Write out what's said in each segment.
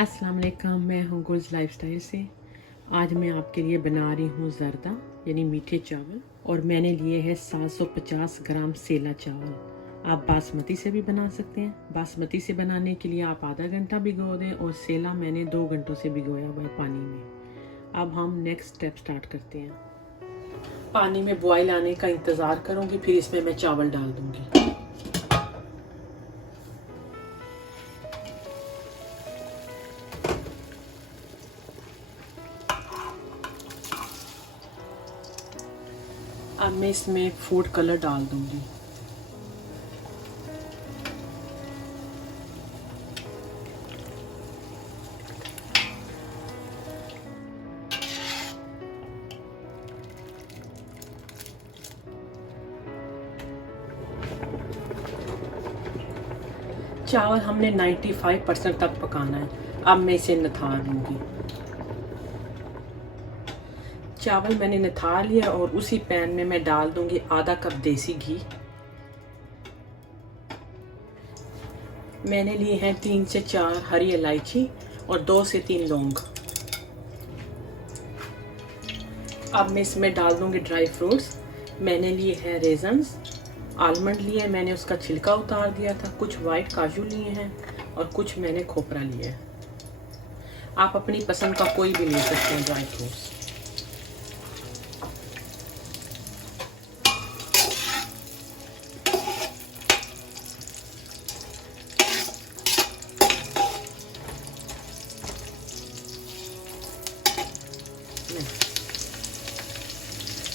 अस्सलाम वालेकुम, मैं हूँ गुल्स लाइफस्टाइल से। आज मैं आपके लिए बना रही हूँ ज़र्दा यानी मीठे चावल, और मैंने लिए हैं 750 ग्राम सेला चावल। आप बासमती से भी बना सकते हैं। बासमती से बनाने के लिए आप आधा घंटा भिगो दें, और सेला मैंने 2 घंटों से भिगोया हुआ है पानी में। अब हम नेक्स्ट स्टेप स्टार्ट करते हैं। पानी में बॉयल आने का इंतज़ार करूँगी, फिर इसमें मैं चावल डाल दूँगी। अब मैं इसमें फूड कलर डाल दूंगी। चावल हमने 95% तक पकाना है। अब मैं इसे निथार लूंगी। चावल मैंने निथार लिया और उसी पैन में मैं डाल दूंगी आधा कप देसी घी। मैंने लिए हैं 3 से 4 हरी इलायची और 2 से 3 लौंग। अब मैं इसमें डाल दूंगी ड्राई फ्रूट्स। मैंने लिए हैं रेजन्स, आलमंड लिए, मैंने उसका छिलका उतार दिया था। कुछ वाइट काजू लिए हैं और कुछ मैंने खोपरा लिया है। आप अपनी पसंद का कोई भी ले सकते हैं ड्राई फ्रूट्स।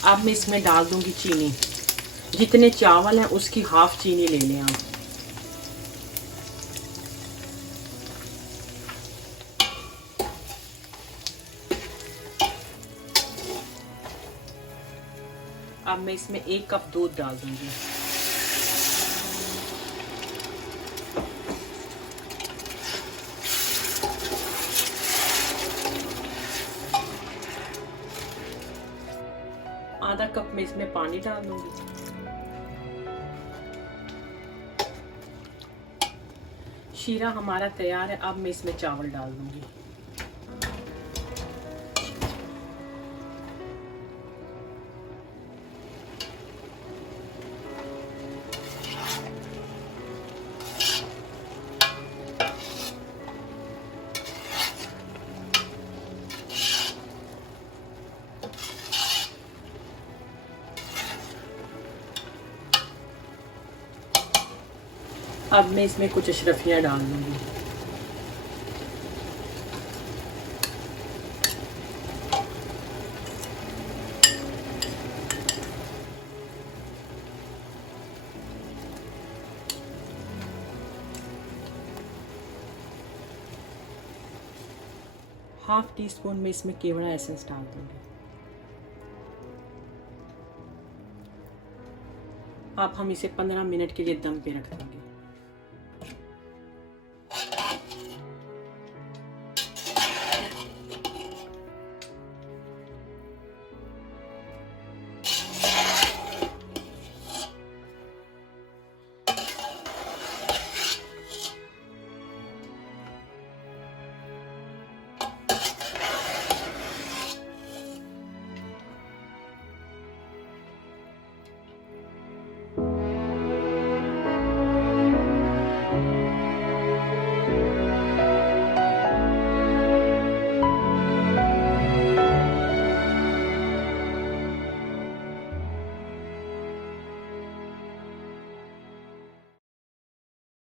अब मैं इसमें डाल दूंगी चीनी। जितने चावल हैं उसकी हाफ चीनी ले लें आप। अब मैं इसमें 1 कप दूध डाल दूंगी। आधा कप में इसमें पानी डाल दूंगी। शीरा हमारा तैयार है। अब मैं इसमें चावल डाल दूंगी। अब मैं इसमें कुछ अशरफियाँ डाल दूंगी। हाफ टी स्पून में इसमें केवड़ा एसेंस डाल दूंगी। अब हम इसे 15 मिनट के लिए दम पे रख देंगे।